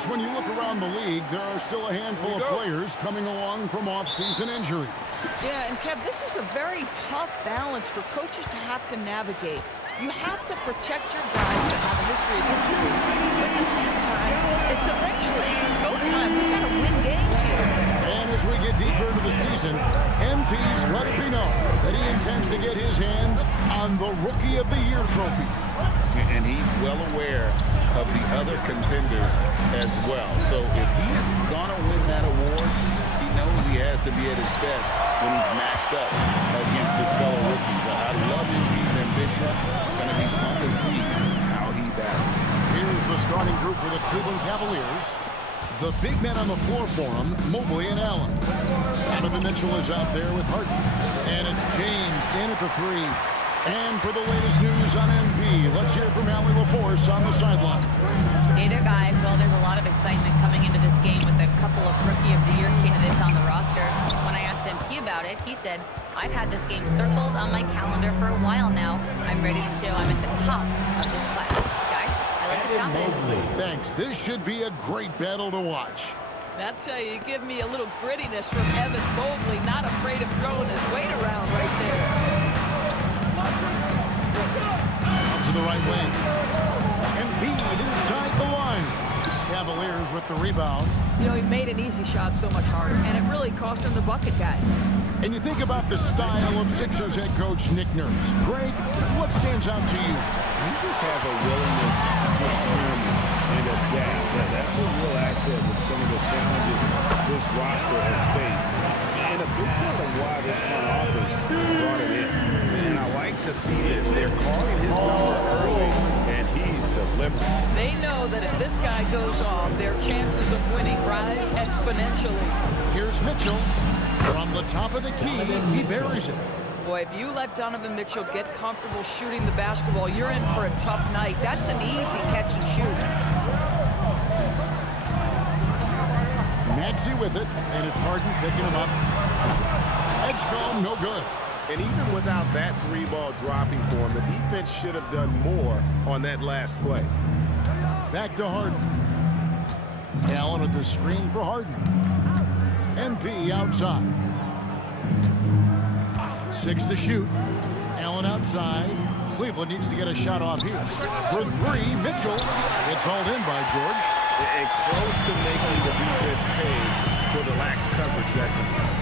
course, when you look around the league, there are still a handful of players coming along from off-season injury. Yeah, and Kev, this is a very tough balance for coaches to have to navigate. You have to protect your guys that have a history of injury. But at the same time, it's eventually go time. We've got to win games here. And as we get deeper into the season, MP's let it be known that he intends to get his hands on the Rookie of the Year trophy. And he's well aware of the other contenders as well. So if he is going to win that award, he knows he has to be at his best when he's matched up against his fellow rookies. I love MP's ambition. Going to be fun to see how he battles. Here's the starting group for the Cleveland Cavaliers. The big men on the floor for him, Mobley and Allen. Donovan Mitchell is out there with Harden. And it's James in at the three. And for the latest news on MP, let's hear from Allie LaForce on the sideline. Hey there, guys. Well, there's a lot of excitement coming into this game with a couple of Rookie of the Year candidates on the roster. When I asked MP about it, he said, I've had this game circled on my calendar for a while now. I'm ready to show I'm at the top of this class. Guys, I like his confidence. Thanks. This should be a great battle to watch. That's how you give me a little grittiness from Evan Mobley, not afraid of throwing his weight around right there. To the right wing. Embiid inside the line. Cavaliers with the rebound. You know, he made an easy shot so much harder, and it really cost him the bucket, guys. And you think about the style of Sixers head coach Nick Nurse. Greg, what stands out to you? He just has a willingness to experiment and adapt. That's a real asset with some of the challenges this roster has faced. And a big part of why this front office brought him in. And I like to see this. They're calling his number early, and he's delivering. They know that if this guy goes off, their chances of winning rise exponentially. Here's Mitchell. From the top of the key, he buries it. Boy, if you let Donovan Mitchell get comfortable shooting the basketball, you're in for a tough night. That's an easy catch and shoot. Maxey with it, and it's Harden picking him up. Edgecombe, no good. And even without that three-ball dropping for him, the defense should have done more on that last play. Back to Harden. Allen with the screen for Harden. MP outside. 6 to shoot. Allen outside. Cleveland needs to get a shot off here. For 3, Mitchell. It's hauled in by George. And close to making the defense pay for the lax coverage that's his game.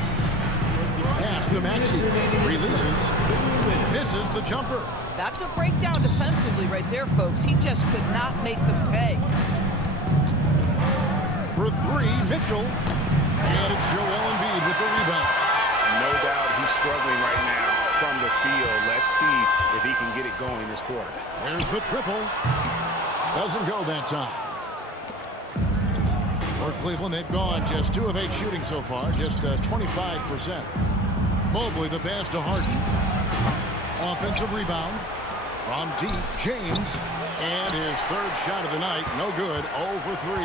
Pass to Maxey. Releases. Misses the jumper. That's a breakdown defensively right there, folks. He just could not make them pay. For 3, Mitchell. And it's Joel Embiid with the rebound. No doubt he's struggling right now from the field. Let's see if he can get it going this quarter. There's the triple. Doesn't go that time. For Cleveland, they've gone just 2 of 8 shooting so far, just 25%. Mobley the pass to Harden. Offensive rebound from deep. James. And his 3rd shot of the night. No good. 0 for 3.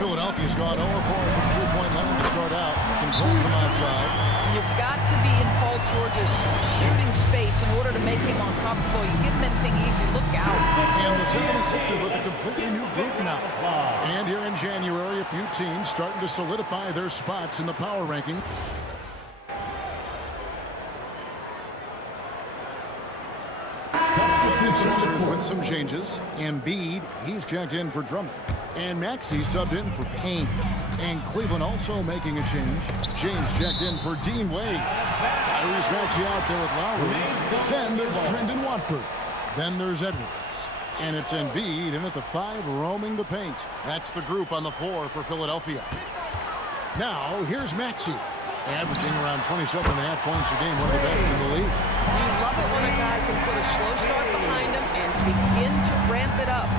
Philadelphia's gone 0 for 4 from three-point line to start out. Control from outside. You've got to be in Paul George's shooting space in order to make him uncomfortable. You give him anything easy, look out. And the 76ers with a completely new group now. And here in January, a few teams starting to solidify their spots in the power ranking. Sixers with some changes. Embiid, he's checked in for Drummond. And Maxey subbed in for Payne. And Cleveland also making a change. James checked in for Dean Wade. Tyrese Maxey out there with Lowry. Then there's Trendon Watford. Then there's Edwards. And it's Embiid in at the 5 roaming the paint. That's the group on the floor for Philadelphia. Now, here's Maxey. Averaging around 27.5 points a game, one of the best in the league. You love it when a guy can put a slow start behind him and begin to ramp it up.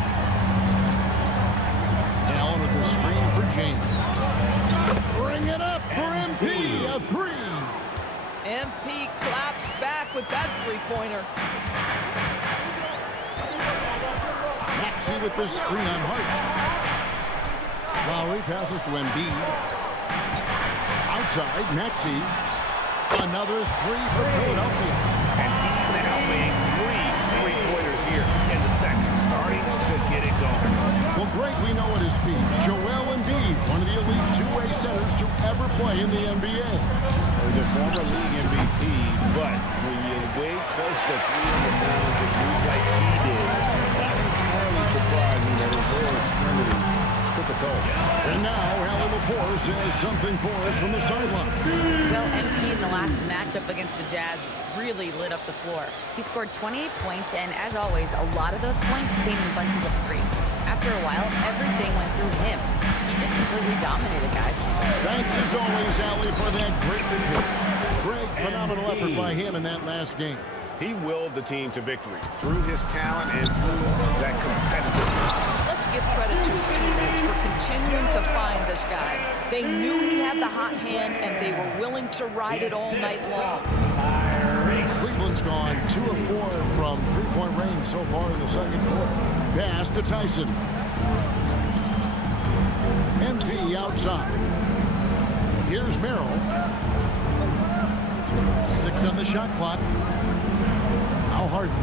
Allen with the screen for James. Bring it up for MP, a 3. MP claps back with that three-pointer. Maxey with the screen on Harden. Lowry passes to Embiid. Outside, Maxey. Another 3 for Philadelphia. And he's now made 3 three-pointers here in the second, starting to get it going. Well, Greg, we know at his peak, the former league MVP, but when you weigh close to 300 pounds and moves like he did, not entirely surprising that his lower extremities took a toll. And now, Allie LaForce has something for us from the sideline. Well, MP in the last matchup against the Jazz really lit up the floor. He scored 28 points, and as always, a lot of those points came in bunches of 3. After a while, everything went through him. He just completely dominated, guys. Thanks as always, Allie, for that great report. Great, phenomenal effort by him in that last game. He willed the team to victory through his talent and through that competitiveness. Let's give credit to his teammates for continuing to find this guy. They knew he had the hot hand, and they were willing to ride it all night long. Cleveland's gone 2 of 4 from three-point range so far in the second quarter. Pass to Tyson. MP outside. Here's Merrill. 6 on the shot clock. Now Harden.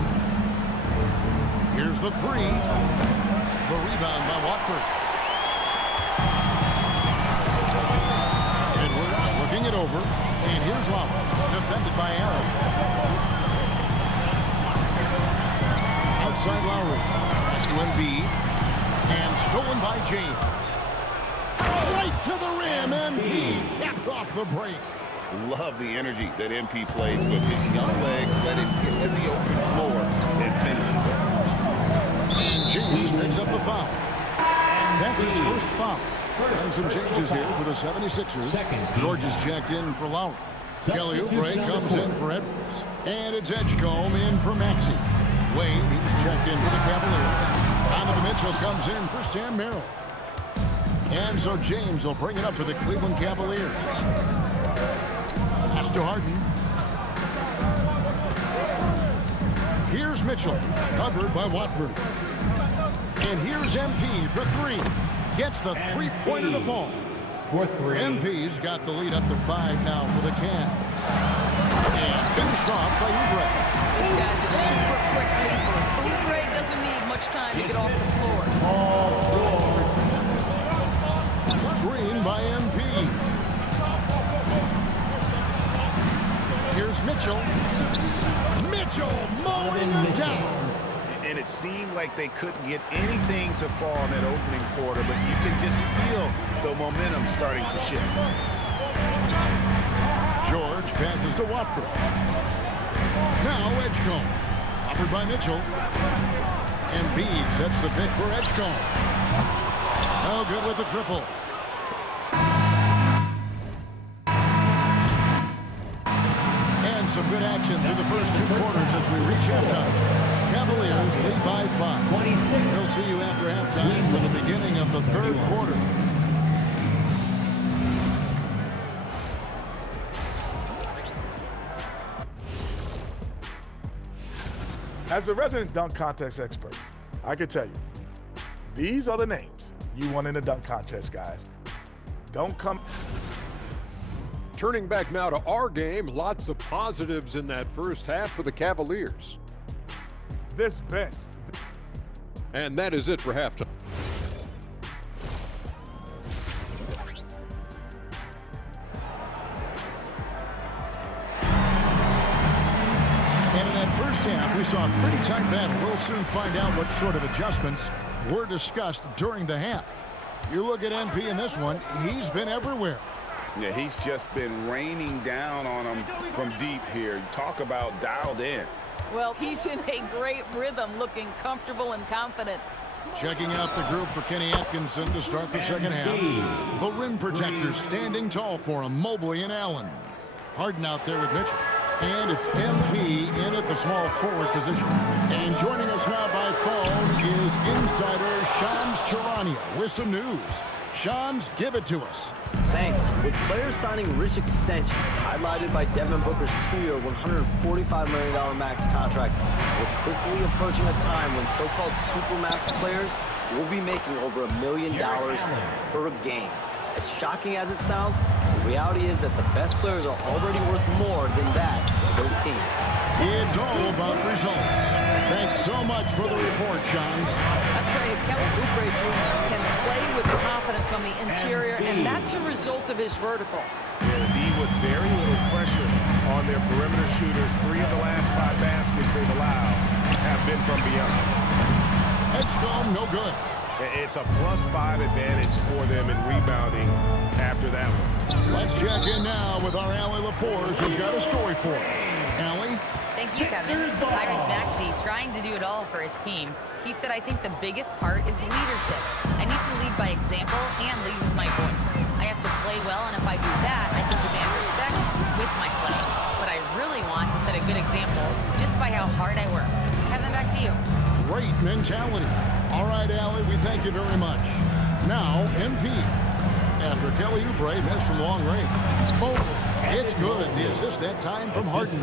Here's the 3. The rebound by Watford. Edwards looking it over. And here's Lowry. Defended by Allen. Outside Lowry. Pass to Embiid. And stolen by James. Right to the rim. Embiid caps off the break. Love the energy that MP plays with. His young legs let him get to the open floor and finish it. And James picks up the foul. That's his first foul. And some changes here for the 76ers. George is checked in for Lowry. Kelly Oubre comes in for Edwards. And it's Edgecombe in for Maxey. Wade, he's checked in for the Cavaliers. Donovan Mitchell comes in for Sam Merrill. And so James will bring it up for the Cleveland Cavaliers. Pass to Harden. Here's Mitchell, covered by Watford. And here's MP for 3. Gets the three-pointer to fall. MP's got the lead up to 5 now for the Cavs. And finished off by Oubre. This guy's a super quick leaper. Oubre doesn't need much time to get off the floor. Screen by MP. Here's Mitchell. Mitchell mowing them down. And it seemed like they couldn't get anything to fall in that opening quarter, but you can just feel the momentum starting to shift. George passes to Watford. Now Edgecombe. Covered by Mitchell. Embiid sets the pick for Edgecombe. Oh, good with the triple. And some good action through the first 2 quarters as we reach halftime. Cavaliers lead by 5. We'll see you after halftime for the beginning of the 3rd quarter. As a resident dunk contest expert, I can tell you, these are the names you want in the dunk contest, guys. Don't come. Turning back now to our game, lots of positives in that first half for the Cavaliers. This bench. And that is it for halftime. And in that first half, we saw a pretty tight battle. We'll soon find out what sort of adjustments were discussed during the half. You look at MP in this one, he's been everywhere. Yeah, he's just been raining down on them from deep here. Talk about dialed in. Well, he's in a great rhythm, looking comfortable and confident. Checking out the group for Kenny Atkinson to start the second half. The rim protectors standing tall for him, Mobley and Allen. Harden out there with Mitchell. And it's MP in at the small forward position. And joining us now by phone is insider Shams Charania with some news. Shams, give it to us. Thanks. With players signing rich extensions, highlighted by Devin Booker's 2-year, $145 million max contract, we're quickly approaching a time when so-called supermax players will be making over $1 million per game. As shocking as it sounds, the reality is that the best players are already worth more than that to their teams. It's all about results. Thanks so much for the report, Shams. I tell you, Kelly Oubre Jr. can play with confidence on the interior, and that's a result of his vertical. 3 with very little pressure on their perimeter shooters. 3 of the last 5 baskets they've allowed have been from beyond. Edgecombe, no good. It's a +5 advantage for them in rebounding after that one. Let's check in now with our Allie LaForce, who's got a story for us. Allie? Thank you, Kevin. Tyrese Maxey trying to do it all for his team. He said, I think the biggest part is leadership. I need to lead by example and lead with my voice. I have to play well, and if I do that, I can demand respect with my play. But I really want to set a good example just by how hard I work. Kevin, back to you. Great mentality. All right, Allie, we thank you very much. Now, MP. After Kelly Oubre missed from long range. Oh, it's good. The assist that time from Harden.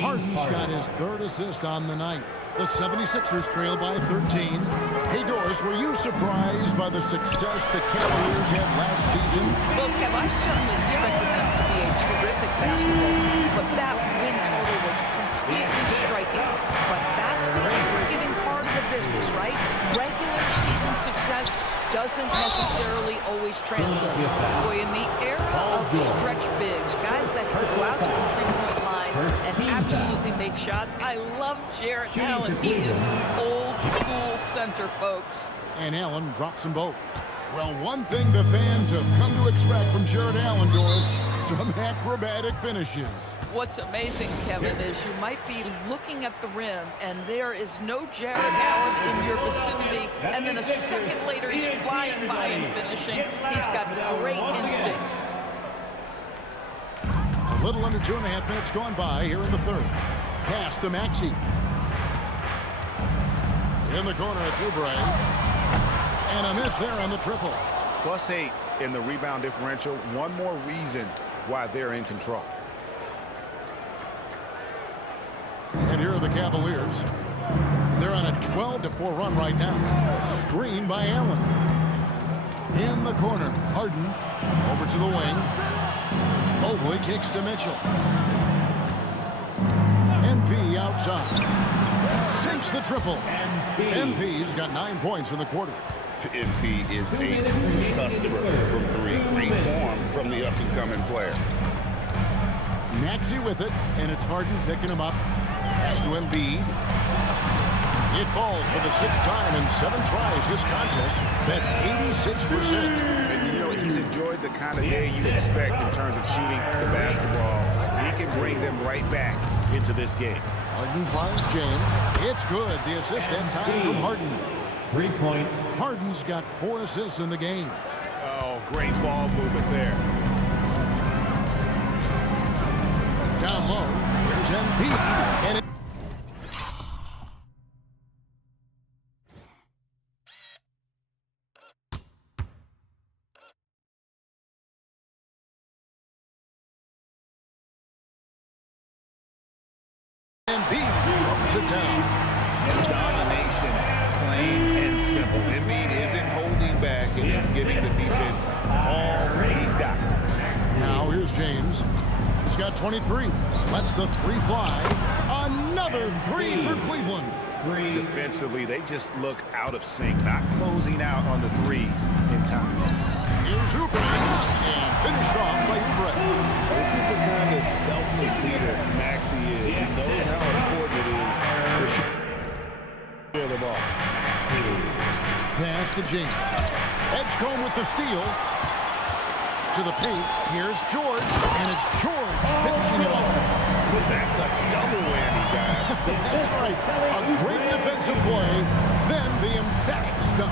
Harden's got his 3rd assist on the night. The 76ers trail by 13. Hey, Doris, were you surprised by the success the Cavaliers had last season? Well, Kev, I certainly expected them to be a terrific basketball team, but that win total was completely striking. But that's the unforgiving part of the business, right? Regular season success doesn't necessarily always translate. Boy, in the era of stretch bigs, guys that can go out to the three-point line and absolutely make shots, I love Jarrett Allen. He is old school center, folks. And Allen drops them both. Well, one thing the fans have come to expect from Jarrett Allen, Doris, some acrobatic finishes. What's amazing, Kevin, is you might be looking at the rim and there is no Jarrett Allen in your vicinity, and then a second later he's flying by and finishing. He's got great instincts. A little under 2.5 minutes gone by here in the 3rd. Pass to Maxey. In the corner, it's Oubre. And a miss there on the triple. +8 in the rebound differential. One more reason why they're in control. And here are the Cavaliers. They're on a 12-4 run right now. Screen by Allen. In the corner, Harden over to the wing. Mobley kicks to Mitchell. MP outside. Sinks the triple. MP's got 9 points in the quarter. MP is a customer from 3. Great form from the up-and-coming player. Maxey with it, and it's Harden picking him up. Pass to Embiid. It falls for the 6th time in 7 tries this contest. That's 86%. And you know, he's enjoyed the kind of day you expect in terms of shooting the basketball. He can bring them right back into this game. Harden finds James. It's good. The assist that time from Harden. 3 points. Harden's got 4 assists in the game. Oh, great ball movement there. Down low, here's Embiid, and Embiid throws it down. Domination, plain and simple. Embiid isn't holding back and is giving the defense all he's got. Now here's James. He's got 23. Lets the 3 fly. Another 3 for Cleveland. Defensively, they just look out of sync, not closing out on the 3s in time. Here's Oubre, and finished off by Oubre. This is the kind of selfless leader Maxey is. He knows how important it is to share the ball. Pass to James. Edgecombe with the steal. To the paint. Here's George, and it's George finishing it off. That's a double whammy, guys. That's right. A great defensive play, then the emphatic stuff.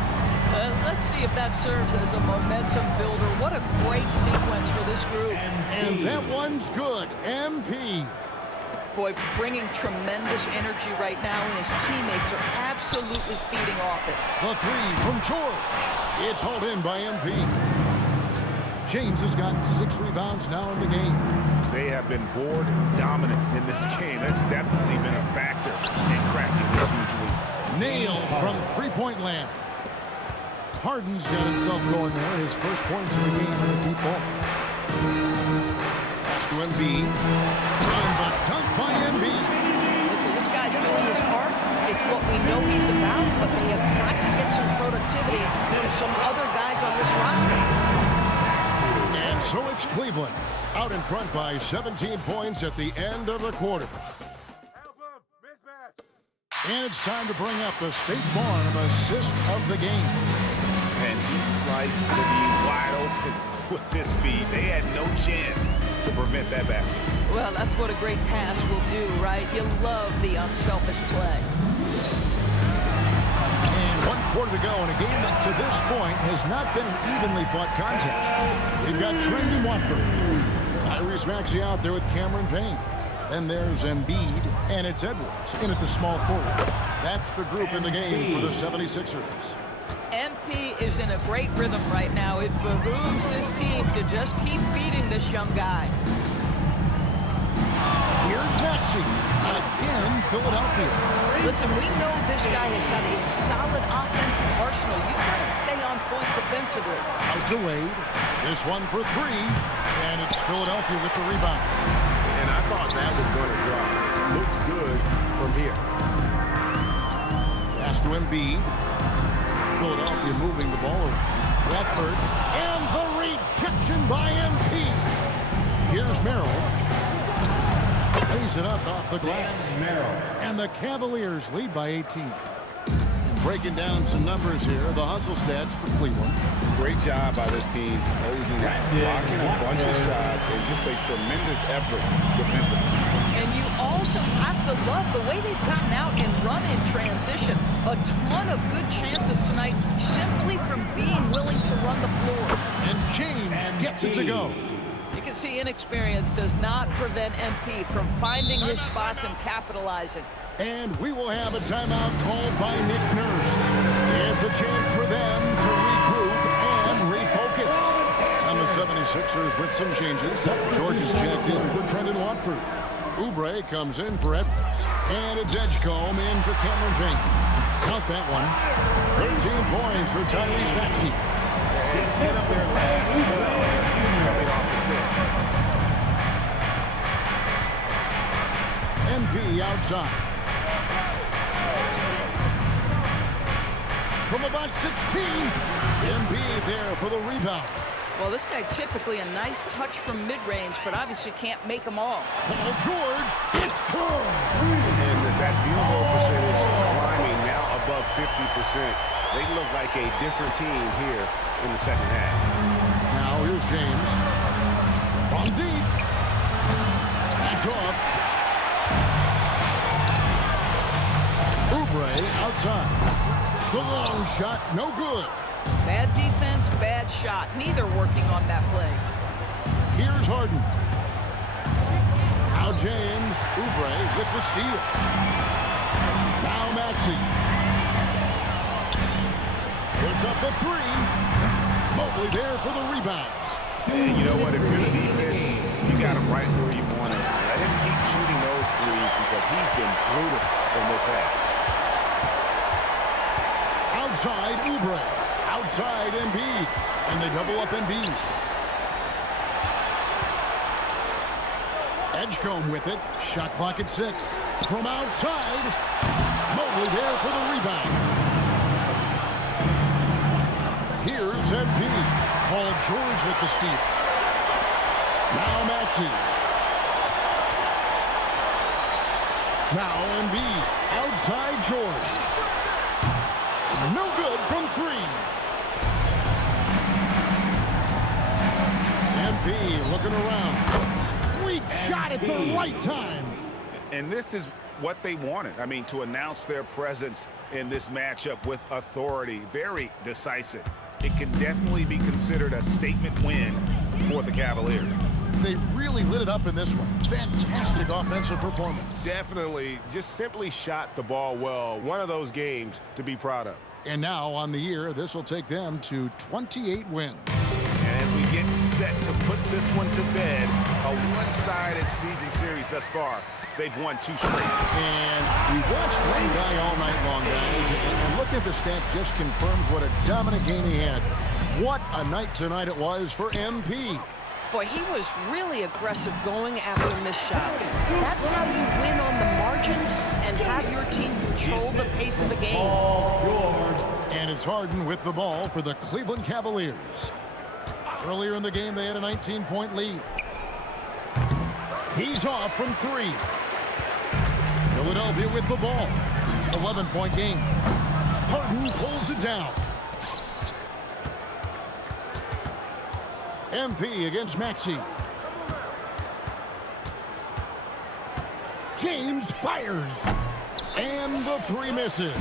Let's see if that serves as a momentum builder. What a great sequence for this group. And that one's good. MP. Boy, bringing tremendous energy right now, and his teammates are absolutely feeding off it. The 3 from George. It's hauled in by MP. James has got 6 rebounds now in the game. They have been board dominant in this game. That's definitely been a factor in cracking this huge lead. Nailed from 3-point land. Harden's got himself going there. His first points in the game on the deep ball. Pass to Embiid. And the dunk by Embiid. Listen, this guy's doing his part. It's what we know he's about, but they have got to get some productivity from some other guys on this roster. And so it's Cleveland out in front by 17 points at the end of the quarter. And it's time to bring up the State Farm assist of the game. And he sliced the knee wide open with this feed. They had no chance to prevent that basket. Well, that's what a great pass will do, right? You love the unselfish play. And 1 quarter to go in a game that to this point has not been an evenly fought contest. We've got Trent and Watford. Tyrese Maxey out there with Cameron Payne. Then there's Embiid, and it's Edwards in at the small forward. That's the group in the game for the 76ers. MP is in a great rhythm right now. It behooves this team to just keep feeding this young guy. Here's Maxey. Again, Philadelphia. Listen, we know this guy has got a solid offensive arsenal. You've got to stay on point defensively. Out to Wade. This one for 3, and it's Philadelphia with the rebound. And I thought that was going to drop. Looked good from here. Pass to Embiid. Philadelphia moving the ball around. Blackbird. And the rejection by MP. Here's Merrill. Lays it up off the glass. And the Cavaliers lead by 18. Breaking down some numbers here, the hustle stats for Cleveland. Great job by this team, closing out, blocking a bunch of shots, and just a tremendous effort defensively. And you also have to love the way they've gotten out and run in transition. A ton of good chances tonight simply from being willing to run the floor. And James gets it to go. You can see inexperience does not prevent MP from finding his spots and capitalizing. And we will have a timeout called by Nick Nurse. It's a chance for them to regroup and refocus. And the 76ers with some changes. George is checked in for Trendon Watford. Oubre comes in for Edwards. And it's Edgecombe in for Cameron Payne. Count that one. 13 points for Tyrese Maxey. And 10 of their last 12 coming off the 6. MP outside. From about 16, Embiid there for the rebound. Well, this guy typically a nice touch from mid-range, but obviously can't make them all. Paul George, it's good. And that field goal percentage climbing now above 50%. They look like a different team here in the second half. Now here's James. From deep. That's off. Oubre outside. The long shot, no good. Bad defense, bad shot. Neither working on that play. Here's Harden. Now James. Oubre with the steal. Now Maxey. Puts up the 3. Mobley there for the rebound. And you know what? If you're the defense, you got him right where you want him. Let him keep shooting those threes because he's been brutal in this half. Outside Oubre. Outside Embiid. And they double up Embiid. Edgecombe with it. Shot clock at 6. From outside. Mobley there for the rebound. Here's Embiid. Paul George with the steal. Now Maxey. Now Embiid. Outside George. No good from 3. MP looking around. Sweet shot at the right time. And this is what they wanted. I mean, to announce their presence in this matchup with authority. Very decisive. It can definitely be considered a statement win for the Cavaliers. They really lit it up in this one. Fantastic offensive performance. Definitely just simply shot the ball well. One of those games to be proud of. And now on the year, this will take them to 28 wins. And as we get set to put this one to bed, a one-sided season series thus far. They've won 2 straight. And we watched one guy all night long, guys. And looking at the stats just confirms what a dominant game he had. What a night tonight it was for MP. Boy, he was really aggressive going after missed shots. That's how you win on the margins and have your team control the pace of the game. And it's Harden with the ball for the Cleveland Cavaliers. Earlier in the game, they had a 19-point lead. He's off from 3. Philadelphia with the ball. 11-point game. Harden pulls it down. MP against Maxey. James fires. And the 3 misses.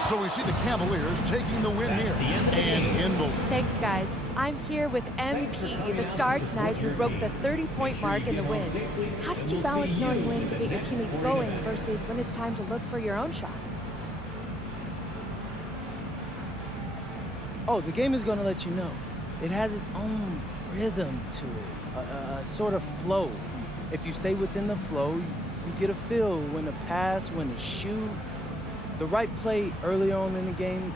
So we see the Cavaliers taking the win here. And in the... Thanks, guys. I'm here with MP, the star tonight who broke the 30-point mark in the win. How did you balance knowing when to get your teammates going versus when it's time to look for your own shot? Oh, the game is going to let you know. It has its own rhythm to it, a sort of flow. If you stay within the flow, you get a feel when to pass, when to shoot. The right play early on in the game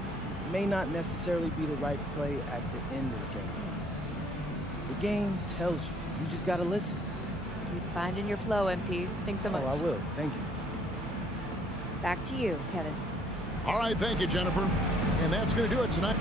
may not necessarily be the right play at the end of the game. The game tells you. You just got to listen. Keep finding your flow, MP. Thanks so much. Oh, I will. Thank you. Back to you, Kevin. All right, thank you, Jennifer. And that's going to do it tonight.